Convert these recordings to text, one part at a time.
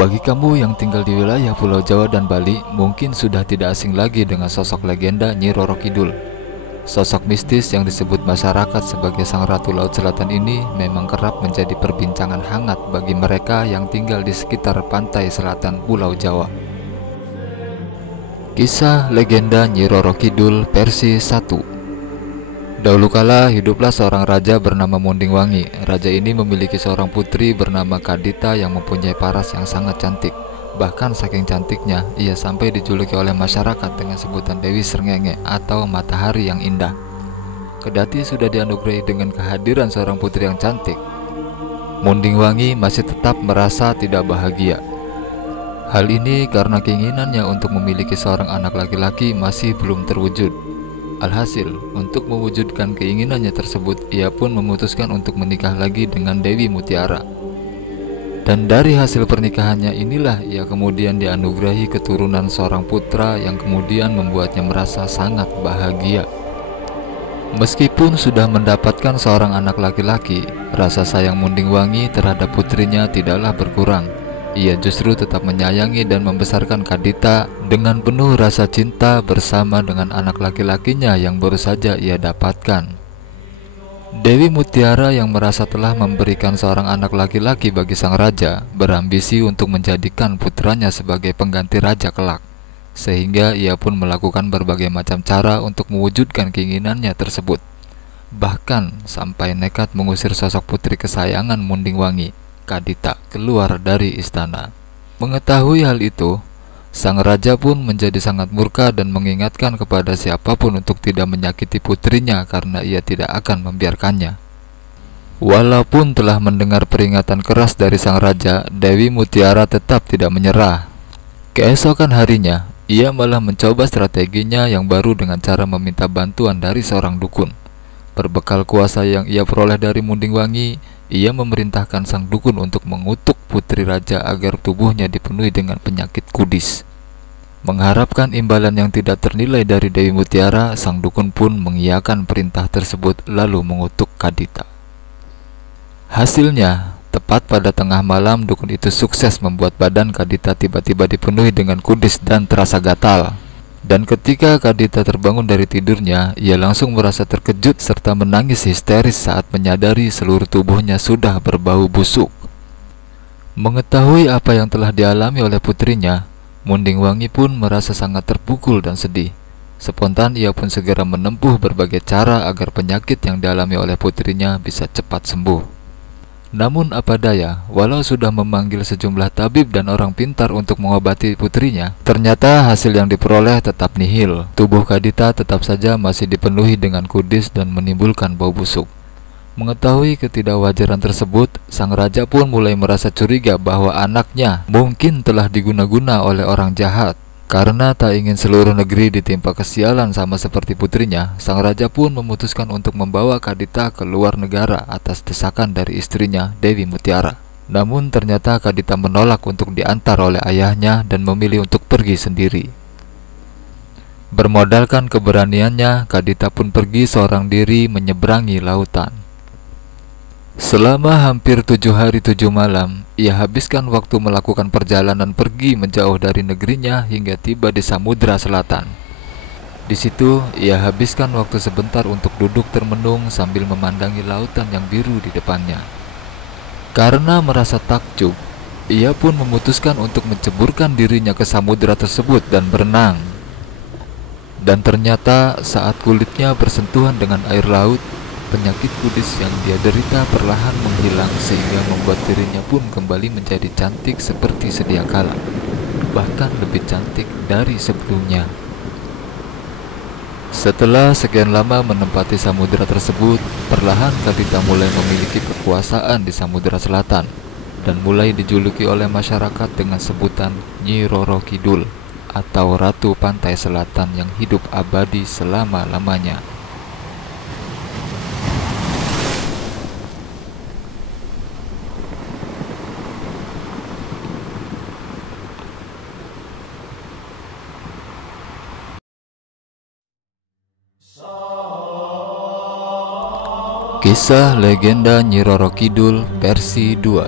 Bagi kamu yang tinggal di wilayah Pulau Jawa dan Bali, mungkin sudah tidak asing lagi dengan sosok legenda Nyi Roro Kidul. Sosok mistis yang disebut masyarakat sebagai Sang Ratu Laut Selatan ini memang kerap menjadi perbincangan hangat bagi mereka yang tinggal di sekitar pantai selatan Pulau Jawa. Kisah legenda Nyi Roro Kidul versi 1. Dahulu kala hiduplah seorang raja bernama Mundingwangi. Raja ini memiliki seorang putri bernama Kadita yang mempunyai paras yang sangat cantik. Bahkan saking cantiknya, ia sampai dijuluki oleh masyarakat dengan sebutan Dewi Srengenge atau matahari yang indah. Kedati sudah dianugerahi dengan kehadiran seorang putri yang cantik, Mundingwangi masih tetap merasa tidak bahagia. Hal ini karena keinginannya untuk memiliki seorang anak laki-laki masih belum terwujud. Alhasil, untuk mewujudkan keinginannya tersebut, ia pun memutuskan untuk menikah lagi dengan Dewi Mutiara. Dan dari hasil pernikahannya inilah ia kemudian dianugerahi keturunan seorang putra yang kemudian membuatnya merasa sangat bahagia. Meskipun sudah mendapatkan seorang anak laki-laki, rasa sayang Mundingwangi terhadap putrinya tidaklah berkurang. Ia justru tetap menyayangi dan membesarkan Kadita dengan penuh rasa cinta bersama dengan anak laki-lakinya yang baru saja ia dapatkan. Dewi Mutiara yang merasa telah memberikan seorang anak laki-laki bagi sang raja, berambisi untuk menjadikan putranya sebagai pengganti raja kelak. Sehingga ia pun melakukan berbagai macam cara untuk mewujudkan keinginannya tersebut. Bahkan sampai nekat mengusir sosok putri kesayangan Mundingwangi, Kadita, keluar dari istana. Mengetahui hal itu, sang raja pun menjadi sangat murka dan mengingatkan kepada siapapun untuk tidak menyakiti putrinya karena ia tidak akan membiarkannya. Walaupun telah mendengar peringatan keras dari sang raja, Dewi Mutiara tetap tidak menyerah. Keesokan harinya, ia malah mencoba strateginya yang baru dengan cara meminta bantuan dari seorang dukun. Berbekal kuasa yang ia peroleh dari Mundingwangi, ia memerintahkan sang dukun untuk mengutuk putri raja agar tubuhnya dipenuhi dengan penyakit kudis. Mengharapkan imbalan yang tidak ternilai dari Dewi Mutiara, sang dukun pun mengiyakan perintah tersebut lalu mengutuk Kadita. Hasilnya, tepat pada tengah malam, dukun itu sukses membuat badan Kadita tiba-tiba dipenuhi dengan kudis dan terasa gatal. Dan ketika Kadita terbangun dari tidurnya, ia langsung merasa terkejut serta menangis histeris saat menyadari seluruh tubuhnya sudah berbau busuk. Mengetahui apa yang telah dialami oleh putrinya, Mundingwangi pun merasa sangat terpukul dan sedih. Spontan ia pun segera menempuh berbagai cara agar penyakit yang dialami oleh putrinya bisa cepat sembuh. Namun apa daya, walau sudah memanggil sejumlah tabib dan orang pintar untuk mengobati putrinya, ternyata hasil yang diperoleh tetap nihil. Tubuh Kadita tetap saja masih dipenuhi dengan kudis dan menimbulkan bau busuk. Mengetahui ketidakwajaran tersebut, sang raja pun mulai merasa curiga bahwa anaknya mungkin telah diguna-guna oleh orang jahat. Karena tak ingin seluruh negeri ditimpa kesialan sama seperti putrinya, sang raja pun memutuskan untuk membawa Kadita ke luar negara atas desakan dari istrinya, Dewi Mutiara. Namun ternyata Kadita menolak untuk diantar oleh ayahnya dan memilih untuk pergi sendiri. Bermodalkan keberaniannya, Kadita pun pergi seorang diri menyeberangi lautan. Selama hampir 7 hari 7 malam, ia habiskan waktu melakukan perjalanan pergi menjauh dari negerinya hingga tiba di Samudra Selatan. Di situ, ia habiskan waktu sebentar untuk duduk termenung sambil memandangi lautan yang biru di depannya. Karena merasa takjub, ia pun memutuskan untuk menceburkan dirinya ke samudra tersebut dan berenang. Dan ternyata saat kulitnya bersentuhan dengan air laut, penyakit kudis yang dia derita perlahan menghilang sehingga membuat dirinya pun kembali menjadi cantik seperti sedia kala, bahkan lebih cantik dari sebelumnya. Setelah sekian lama menempati samudera tersebut, perlahan Kadita mulai memiliki kekuasaan di Samudra Selatan dan mulai dijuluki oleh masyarakat dengan sebutan Nyi Roro Kidul atau Ratu Pantai Selatan yang hidup abadi selama-lamanya. Kisah legenda Nyi Roro Kidul versi 2.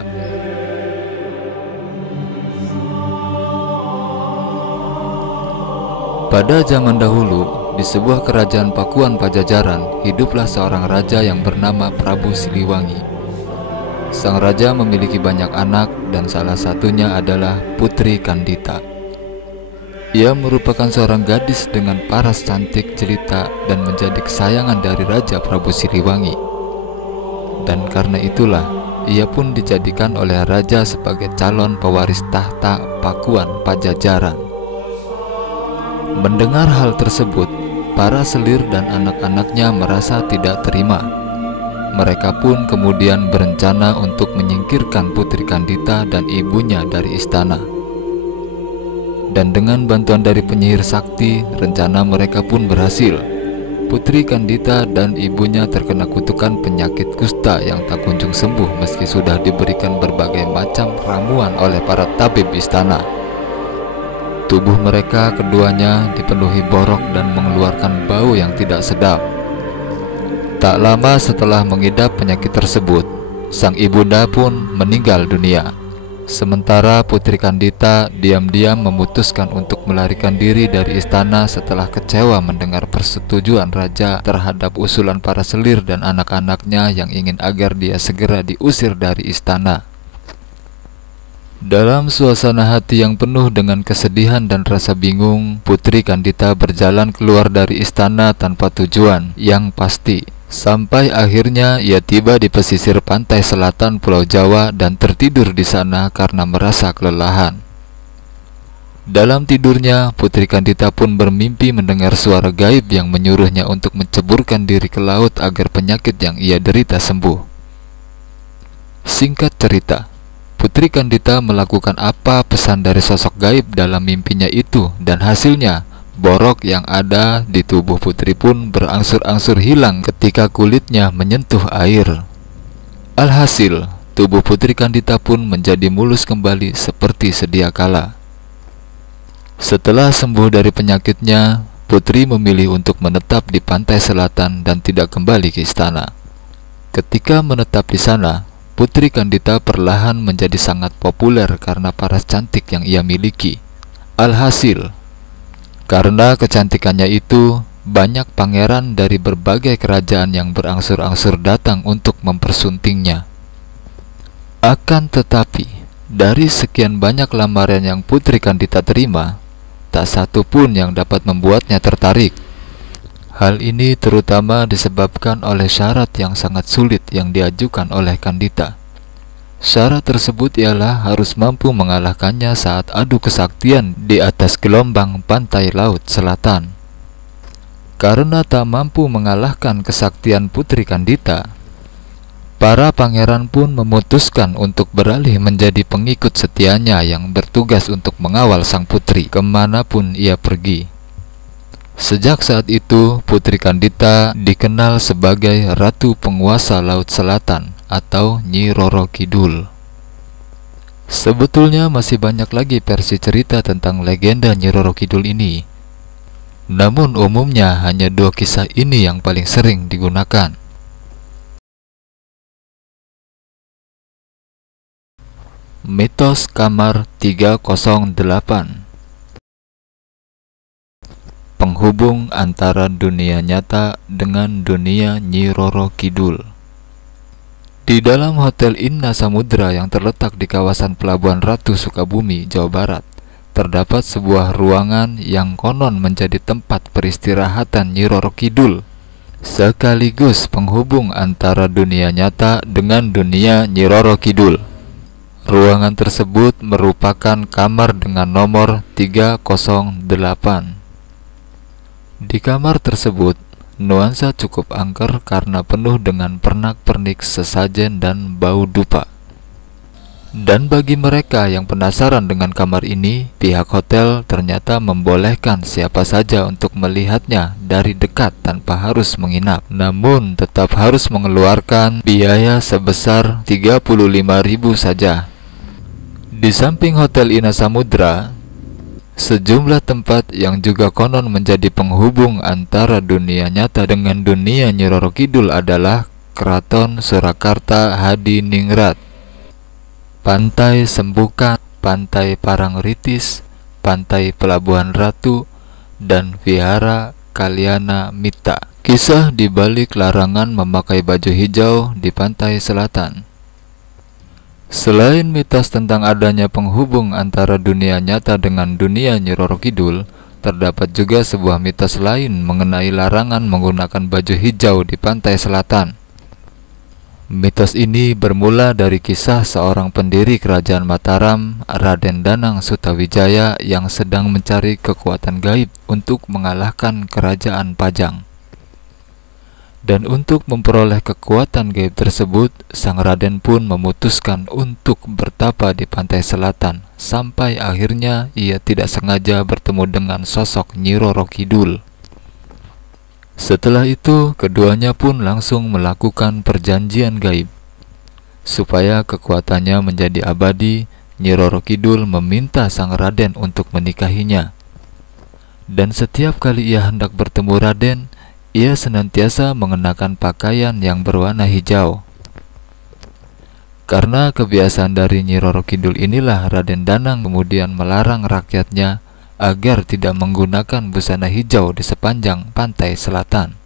Pada zaman dahulu, di sebuah kerajaan Pakuan Pajajaran, hiduplah seorang raja yang bernama Prabu Siliwangi. Sang raja memiliki banyak anak dan salah satunya adalah Putri Kandita. Ia merupakan seorang gadis dengan paras cantik jelita dan menjadi kesayangan dari Raja Prabu Siliwangi. Dan karena itulah, ia pun dijadikan oleh raja sebagai calon pewaris tahta Pakuan Pajajaran. Mendengar hal tersebut, para selir dan anak-anaknya merasa tidak terima. Mereka pun kemudian berencana untuk menyingkirkan Putri Kandita dan ibunya dari istana. Dan dengan bantuan dari penyihir sakti, rencana mereka pun berhasil. Putri Kandita dan ibunya terkena kutukan penyakit kusta yang tak kunjung sembuh meski sudah diberikan berbagai macam ramuan oleh para tabib istana. Tubuh mereka keduanya dipenuhi borok dan mengeluarkan bau yang tidak sedap. Tak lama setelah mengidap penyakit tersebut, sang ibunda pun meninggal dunia. Sementara Putri Kandita diam-diam memutuskan untuk melarikan diri dari istana setelah kecewa mendengar persetujuan raja terhadap usulan para selir dan anak-anaknya yang ingin agar dia segera diusir dari istana. Dalam suasana hati yang penuh dengan kesedihan dan rasa bingung, Putri Kandita berjalan keluar dari istana tanpa tujuan yang pasti. Sampai akhirnya ia tiba di pesisir pantai selatan Pulau Jawa dan tertidur di sana karena merasa kelelahan. Dalam tidurnya, Putri Kandita pun bermimpi mendengar suara gaib yang menyuruhnya untuk menceburkan diri ke laut agar penyakit yang ia derita sembuh. Singkat cerita, Putri Kandita melakukan apa pesan dari sosok gaib dalam mimpinya itu, dan hasilnya borok yang ada di tubuh putri pun berangsur-angsur hilang ketika kulitnya menyentuh air. Alhasil, tubuh Putri Kandita pun menjadi mulus kembali seperti sedia kala. Setelah sembuh dari penyakitnya, Putri memilih untuk menetap di pantai selatan dan tidak kembali ke istana. Ketika menetap di sana, Putri Kandita perlahan menjadi sangat populer karena paras cantik yang ia miliki. Alhasil, karena kecantikannya itu, banyak pangeran dari berbagai kerajaan yang berangsur-angsur datang untuk mempersuntingnya. Akan tetapi, dari sekian banyak lamaran yang Putri Kandita terima, tak satu pun yang dapat membuatnya tertarik. Hal ini terutama disebabkan oleh syarat yang sangat sulit yang diajukan oleh Kandita. Syarat tersebut ialah harus mampu mengalahkannya saat adu kesaktian di atas gelombang pantai laut selatan. Karena tak mampu mengalahkan kesaktian Putri Kandita, para pangeran pun memutuskan untuk beralih menjadi pengikut setianya yang bertugas untuk mengawal sang putri kemanapun ia pergi. Sejak saat itu, Putri Kandita dikenal sebagai Ratu Penguasa Laut Selatan atau Nyi Roro Kidul. Sebetulnya masih banyak lagi versi cerita tentang legenda Nyi Roro Kidul ini. Namun umumnya hanya dua kisah ini yang paling sering digunakan. Mitos Kamar 308. Penghubung antara dunia nyata dengan dunia Nyi Roro Kidul. Di dalam Hotel Inna Samudra yang terletak di kawasan Pelabuhan Ratu Sukabumi, Jawa Barat, terdapat sebuah ruangan yang konon menjadi tempat peristirahatan Nyi Roro Kidul, sekaligus penghubung antara dunia nyata dengan dunia Nyi Roro Kidul. Ruangan tersebut merupakan kamar dengan nomor 308. Di kamar tersebut, nuansa cukup angker karena penuh dengan pernak-pernik sesajen dan bau dupa. Dan bagi mereka yang penasaran dengan kamar ini, pihak hotel ternyata membolehkan siapa saja untuk melihatnya dari dekat tanpa harus menginap. Namun tetap harus mengeluarkan biaya sebesar 35.000 saja. Di samping Hotel Inna Samudra, sejumlah tempat yang juga konon menjadi penghubung antara dunia nyata dengan dunia Nyi Roro Kidul adalah Keraton Surakarta Hadiningrat, Pantai Sembukan, Pantai Parangritis, Pantai Pelabuhan Ratu, dan Vihara Kalyana Mita. Kisah di balik larangan memakai baju hijau di pantai selatan. Selain mitos tentang adanya penghubung antara dunia nyata dengan dunia Nyi Roro Kidul, terdapat juga sebuah mitos lain mengenai larangan menggunakan baju hijau di pantai selatan. Mitos ini bermula dari kisah seorang pendiri kerajaan Mataram, Raden Danang Sutawijaya, yang sedang mencari kekuatan gaib untuk mengalahkan kerajaan Pajang. Dan untuk memperoleh kekuatan gaib tersebut, sang Raden pun memutuskan untuk bertapa di pantai selatan, sampai akhirnya ia tidak sengaja bertemu dengan sosok Nyi Roro Kidul. Setelah itu, keduanya pun langsung melakukan perjanjian gaib. Supaya kekuatannya menjadi abadi, Nyi Roro Kidul meminta sang Raden untuk menikahinya. Dan setiap kali ia hendak bertemu Raden, ia senantiasa mengenakan pakaian yang berwarna hijau. Karena kebiasaan dari Nyi Roro Kidul inilah, Raden Danang kemudian melarang rakyatnya agar tidak menggunakan busana hijau di sepanjang pantai selatan.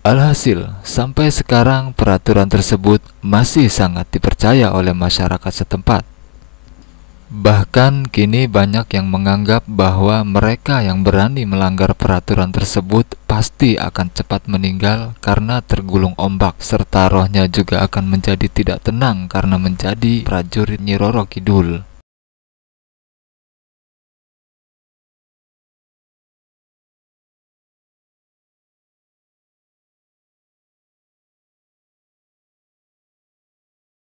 Alhasil, sampai sekarang peraturan tersebut masih sangat dipercaya oleh masyarakat setempat. Bahkan kini banyak yang menganggap bahwa mereka yang berani melanggar peraturan tersebut pasti akan cepat meninggal karena tergulung ombak, serta rohnya juga akan menjadi tidak tenang karena menjadi prajurit Nyi Roro Kidul.